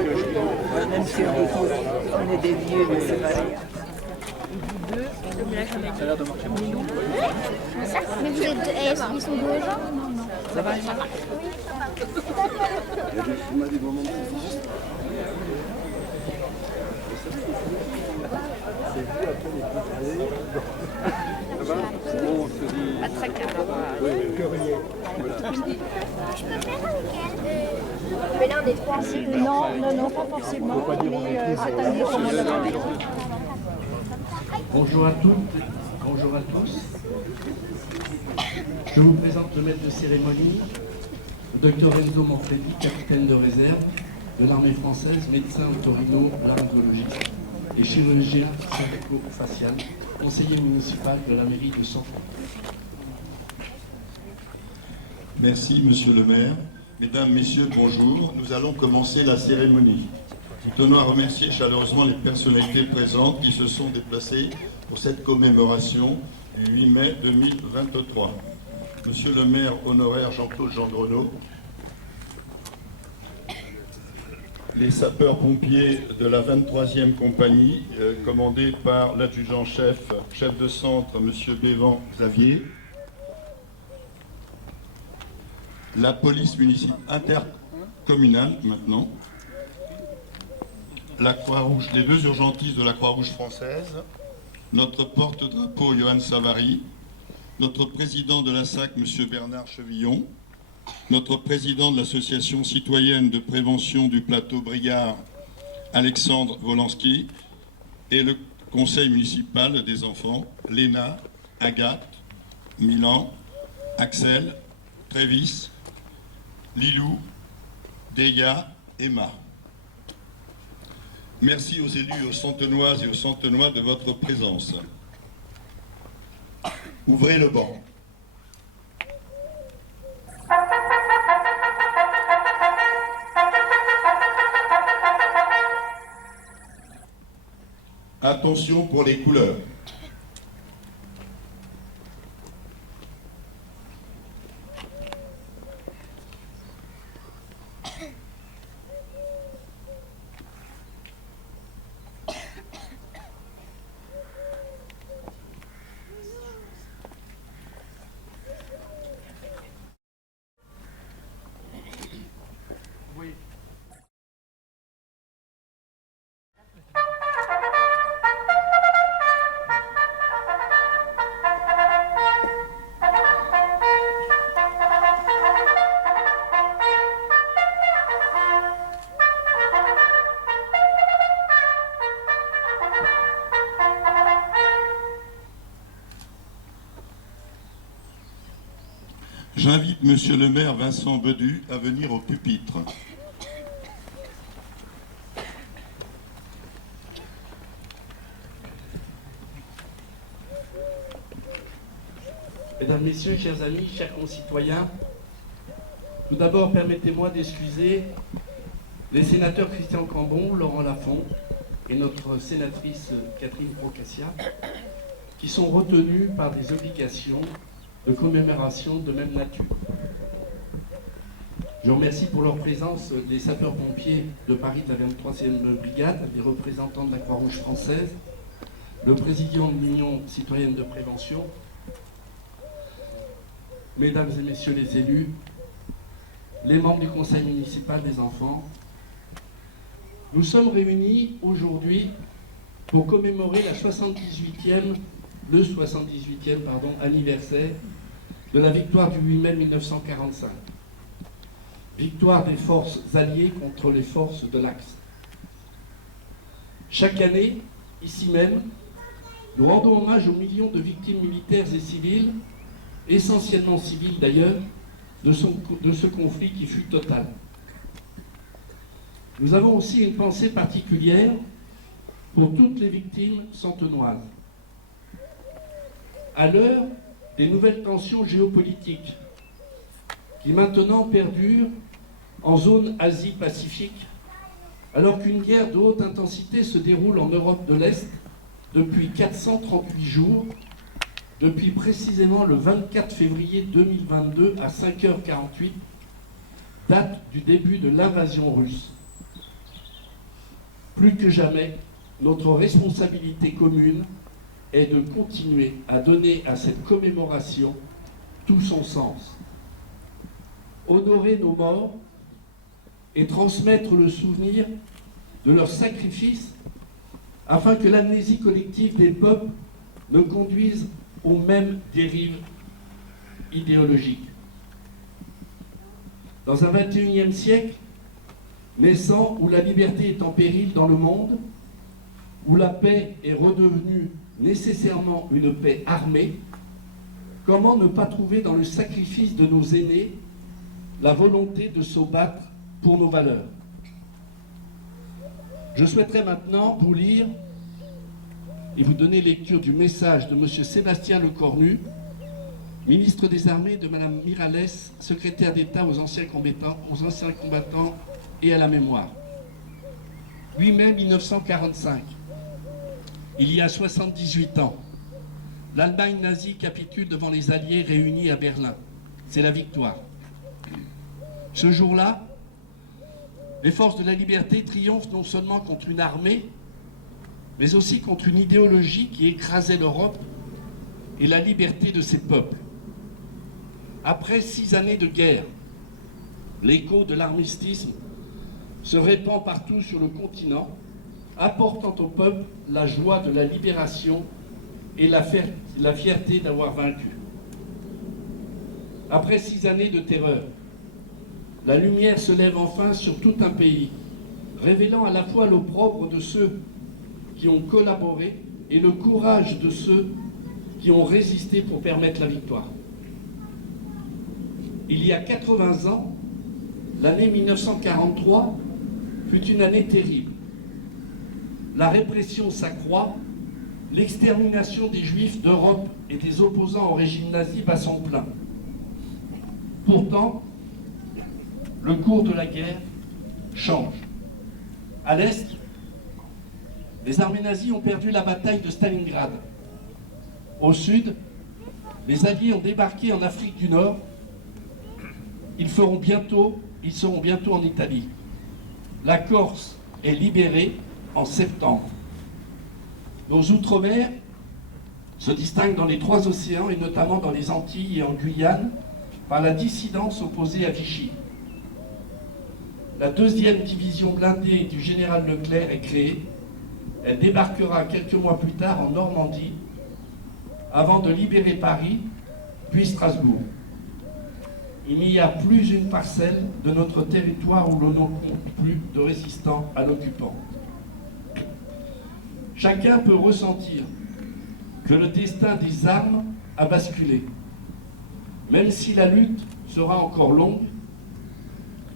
Même si on est des vieux, mais c'est pareil. Ça a l'air de marcher. Mais vous êtes, ils sont deux gens? Ça va? Pas très calme. Je peux faire lequel? Mais là, on est trois. Non, pas forcément. Mais cette année, on en a. Bonjour à toutes, bonjour à tous. Je vous présente le maître de cérémonie, le docteur Enzo Manfredi, capitaine de réserve de l'armée française, médecin otorino-laryngologiste et chirurgien cervico-facial, conseiller municipal de la mairie de Sens. Merci, monsieur le maire. Mesdames, messieurs, bonjour. Nous allons commencer la cérémonie. Nous tenons à remercier chaleureusement les personnalités présentes qui se sont déplacées pour cette commémoration du 8 mai 2023. Monsieur le maire honoraire Jean-Claude Gendreneau, les sapeurs-pompiers de la 23e compagnie, commandés par l'adjudant-chef, chef de centre, monsieur Bévan Xavier, la police municipale intercommunale maintenant, la Croix-Rouge, les deux urgentistes de la Croix-Rouge française, notre porte-drapeau Johan Savary, notre président de la SAC, M. Bernard Chevillon, notre président de l'association citoyenne de prévention du plateau Brigard, Alexandre Wolanski, et le conseil municipal des enfants, Léna, Agathe, Milan, Axel, Trévis, Lilou, Deya, Emma. Merci aux élus, aux Santenoises et aux Santenois de votre présence. Ouvrez le banc. Attention pour les couleurs. J'invite monsieur le maire Vincent Bedu à venir au pupitre. Mesdames, Messieurs, chers amis, chers concitoyens, tout d'abord, permettez-moi d'excuser les sénateurs Christian Cambon, Laurent Lafont et notre sénatrice Catherine Procassia, qui sont retenus par des obligations de commémoration de même nature. Je remercie pour leur présence les sapeurs-pompiers de Paris de la 23e brigade, les représentants de la Croix-Rouge française, le président de l'Union citoyenne de prévention, mesdames et messieurs les élus, les membres du conseil municipal des enfants. Nous sommes réunis aujourd'hui pour commémorer le 78e anniversaire de la victoire du 8 mai 1945. Victoire des forces alliées contre les forces de l'Axe. Chaque année, ici même, nous rendons hommage aux millions de victimes militaires et civiles, essentiellement civiles d'ailleurs, de ce conflit qui fut total. Nous avons aussi une pensée particulière pour toutes les victimes santenoises. À l'heure des nouvelles tensions géopolitiques qui maintenant perdurent en zone Asie-Pacifique, alors qu'une guerre de haute intensité se déroule en Europe de l'Est depuis 438 jours, depuis précisément le 24 février 2022 à 5h48, date du début de l'invasion russe. Plus que jamais, notre responsabilité commune est de continuer à donner à cette commémoration tout son sens. Honorer nos morts et transmettre le souvenir de leurs sacrifices afin que l'amnésie collective des peuples ne conduise aux mêmes dérives idéologiques. Dans un 21e siècle, naissant où la liberté est en péril dans le monde, où la paix est redevenue nécessairement une paix armée, comment ne pas trouver dans le sacrifice de nos aînés la volonté de se battre pour nos valeurs? Je souhaiterais maintenant vous lire et vous donner lecture du message de M. Sébastien Lecornu, ministre des Armées, de Mme Miralles, secrétaire d'État aux anciens combattants et à la mémoire. 8 mai 1945, il y a 78 ans, l'Allemagne nazie capitule devant les Alliés réunis à Berlin. C'est la victoire. Ce jour-là, les forces de la liberté triomphent non seulement contre une armée, mais aussi contre une idéologie qui écrasait l'Europe et la liberté de ses peuples. Après 6 années de guerre, l'écho de l'armistice se répand partout sur le continent, apportant au peuple la joie de la libération et la fierté d'avoir vaincu. Après 6 années de terreur, la lumière se lève enfin sur tout un pays, révélant à la fois l'opprobre de ceux qui ont collaboré et le courage de ceux qui ont résisté pour permettre la victoire. Il y a 80 ans, l'année 1943 fut une année terrible. La répression s'accroît, l'extermination des Juifs d'Europe et des opposants au régime nazi bat son plein. Pourtant, le cours de la guerre change. À l'Est, les armées nazies ont perdu la bataille de Stalingrad. Au Sud, les Alliés ont débarqué en Afrique du Nord. Ils seront bientôt en Italie. La Corse est libérée en septembre. Nos outre-mer se distinguent dans les 3 océans et notamment dans les Antilles et en Guyane par la dissidence opposée à Vichy. La 2e division blindée du général Leclerc est créée. Elle débarquera quelques mois plus tard en Normandie avant de libérer Paris, puis Strasbourg. Il n'y a plus une parcelle de notre territoire où l'on ne compte plus de résistants à l'occupant. Chacun peut ressentir que le destin des armes a basculé. Même si la lutte sera encore longue,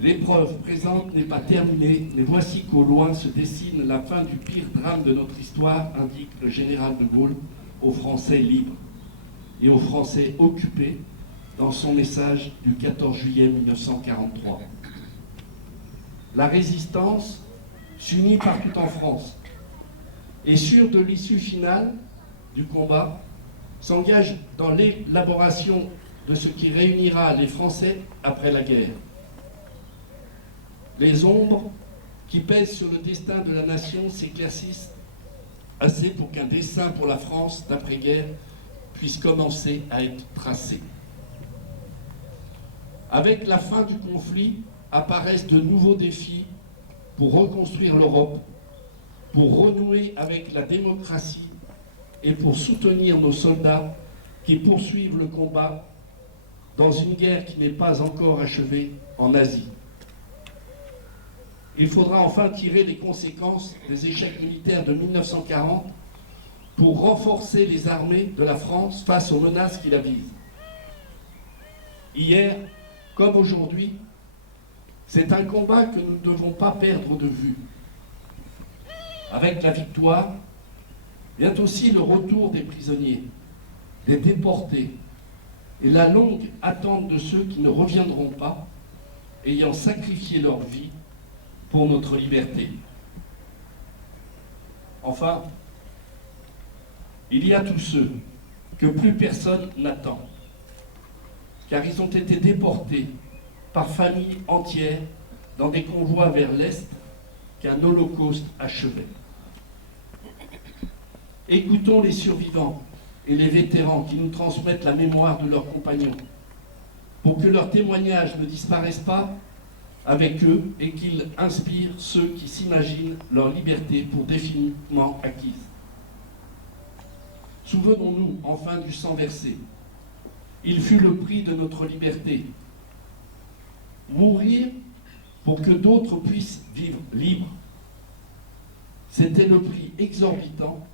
l'épreuve présente n'est pas terminée, mais voici qu'au loin se dessine la fin du pire drame de notre histoire, indique le général de Gaulle aux Français libres et aux Français occupés dans son message du 14 juillet 1943. La résistance s'unit partout en France et, sûre de l'issue finale du combat, s'engage dans l'élaboration de ce qui réunira les Français après la guerre. Les ombres qui pèsent sur le destin de la nation s'éclaircissent assez pour qu'un dessein pour la France d'après-guerre puisse commencer à être tracé. Avec la fin du conflit apparaissent de nouveaux défis pour reconstruire l'Europe, pour renouer avec la démocratie et pour soutenir nos soldats qui poursuivent le combat dans une guerre qui n'est pas encore achevée en Asie. Il faudra enfin tirer les conséquences des échecs militaires de 1940 pour renforcer les armées de la France face aux menaces qui la visent. Hier, comme aujourd'hui, c'est un combat que nous ne devons pas perdre de vue. Avec la victoire, vient aussi le retour des prisonniers, des déportés, et la longue attente de ceux qui ne reviendront pas, ayant sacrifié leur vie pour notre liberté. Enfin, il y a tous ceux que plus personne n'attend, car ils ont été déportés par familles entières dans des convois vers l'Est qu'un holocauste achevait. Écoutons les survivants et les vétérans qui nous transmettent la mémoire de leurs compagnons, pour que leurs témoignages ne disparaissent pas avec eux et qu'ils inspirent ceux qui s'imaginent leur liberté pour définitivement acquise. Souvenons-nous enfin du sang versé. Il fut le prix de notre liberté. Mourir pour que d'autres puissent vivre libres. C'était le prix exorbitant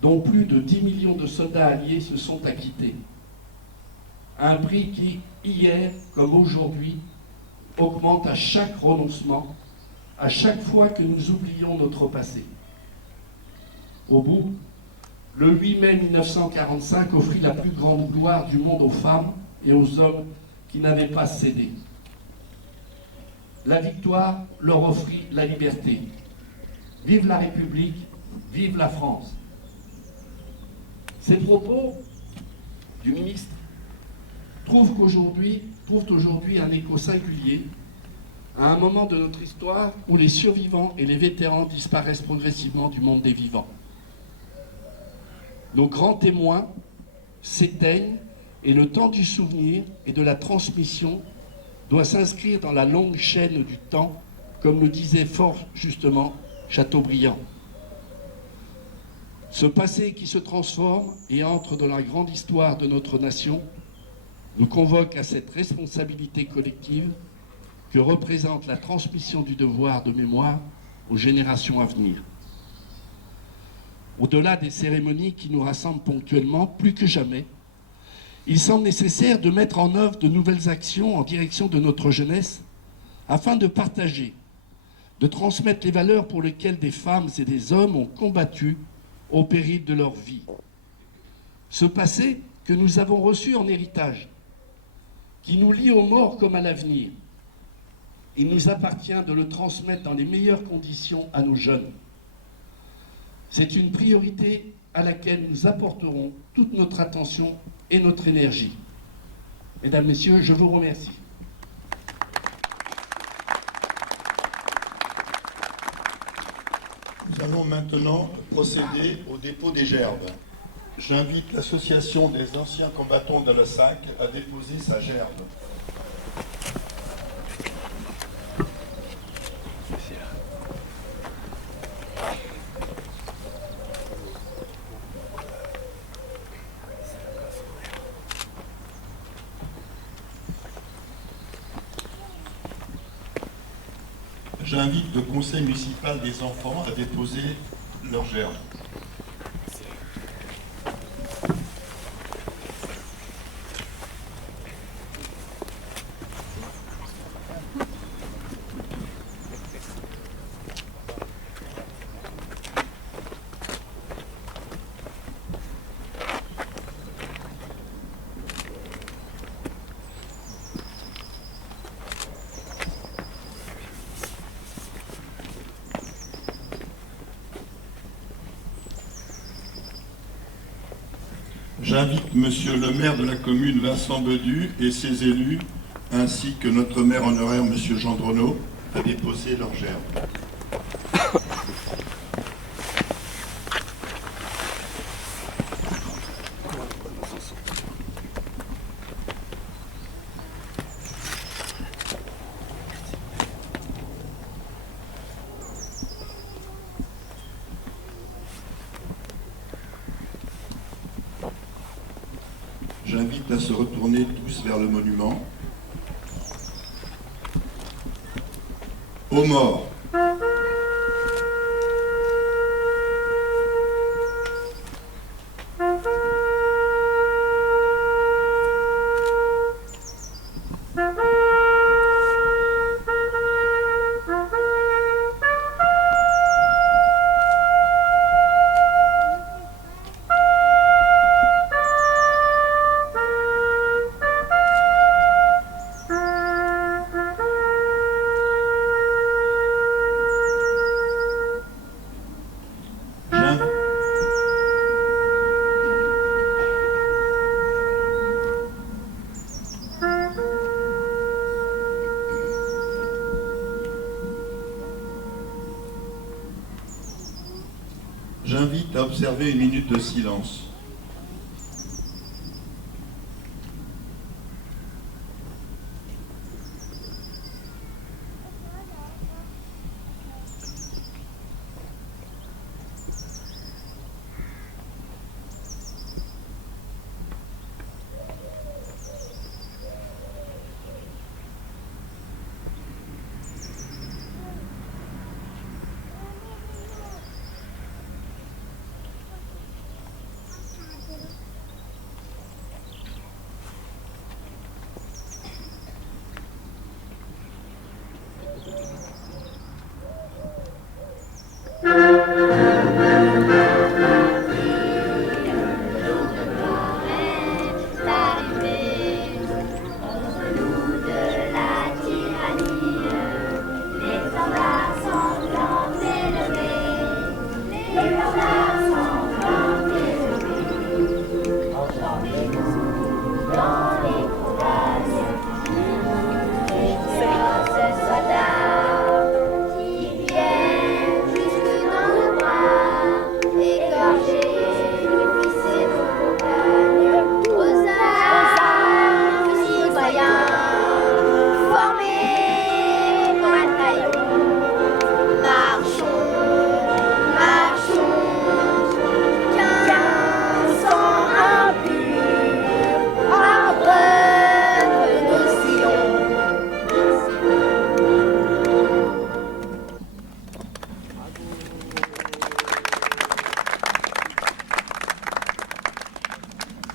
dont plus de 10 millions de soldats alliés se sont acquittés. Un prix qui, hier comme aujourd'hui, augmente à chaque renoncement, à chaque fois que nous oublions notre passé. Au bout, le 8 mai 1945 offrit la plus grande gloire du monde aux femmes et aux hommes qui n'avaient pas cédé. La victoire leur offrit la liberté. Vive la République, vive la France. Ces propos du ministre trouvent aujourd'hui un écho singulier à un moment de notre histoire où les survivants et les vétérans disparaissent progressivement du monde des vivants. Nos grands témoins s'éteignent et le temps du souvenir et de la transmission doit s'inscrire dans la longue chaîne du temps, comme le disait fort justement Chateaubriand. Ce passé qui se transforme et entre dans la grande histoire de notre nation nous convoque à cette responsabilité collective que représente la transmission du devoir de mémoire aux générations à venir. Au-delà des cérémonies qui nous rassemblent ponctuellement, plus que jamais, il semble nécessaire de mettre en œuvre de nouvelles actions en direction de notre jeunesse afin de partager, de transmettre les valeurs pour lesquelles des femmes et des hommes ont combattu au péril de leur vie. Ce passé que nous avons reçu en héritage, qui nous lie aux morts comme à l'avenir. Il nous appartient de le transmettre dans les meilleures conditions à nos jeunes. C'est une priorité à laquelle nous apporterons toute notre attention et notre énergie. Mesdames, Messieurs, je vous remercie. Nous allons maintenant procéder au dépôt des gerbes. J'invite l'association des anciens combattants de la SAC à déposer sa gerbe. J'invite le conseil municipal des enfants à déposer leur gerbe. J'invite Monsieur le maire de la commune, Vincent Bedu, et ses élus, ainsi que notre maire honoraire, Monsieur Jean Dronot, à déposer leur gerbe. J'invite à se retourner tous vers le monument. Aux morts. j'invite à observer une minute de silence.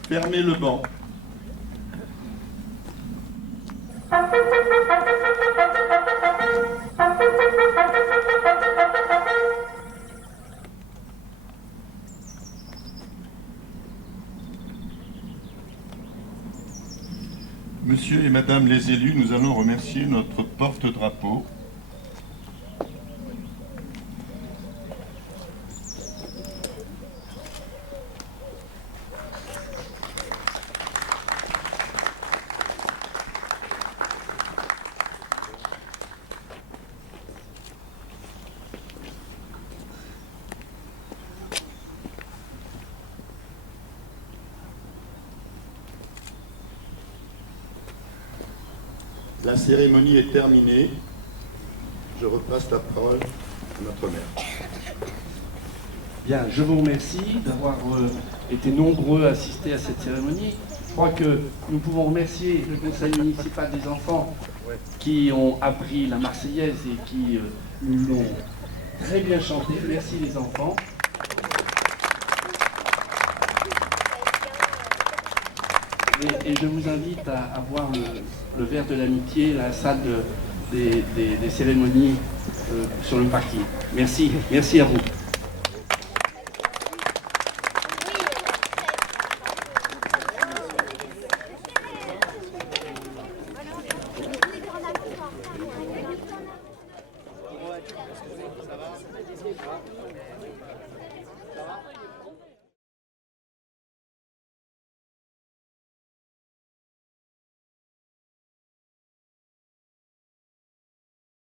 Fermez le banc. Monsieur et Madame les élus, nous allons remercier notre porte-drapeau. La cérémonie est terminée. Je repasse la parole à notre maire. Bien, je vous remercie d'avoir été nombreux à assister à cette cérémonie. Je crois que nous pouvons remercier le conseil municipal des enfants qui ont appris la Marseillaise et qui nous l'ont très bien chanté. Merci les enfants. Et je vous invite à voir le verre de l'amitié, la salle des cérémonies sur le parking. Merci à vous.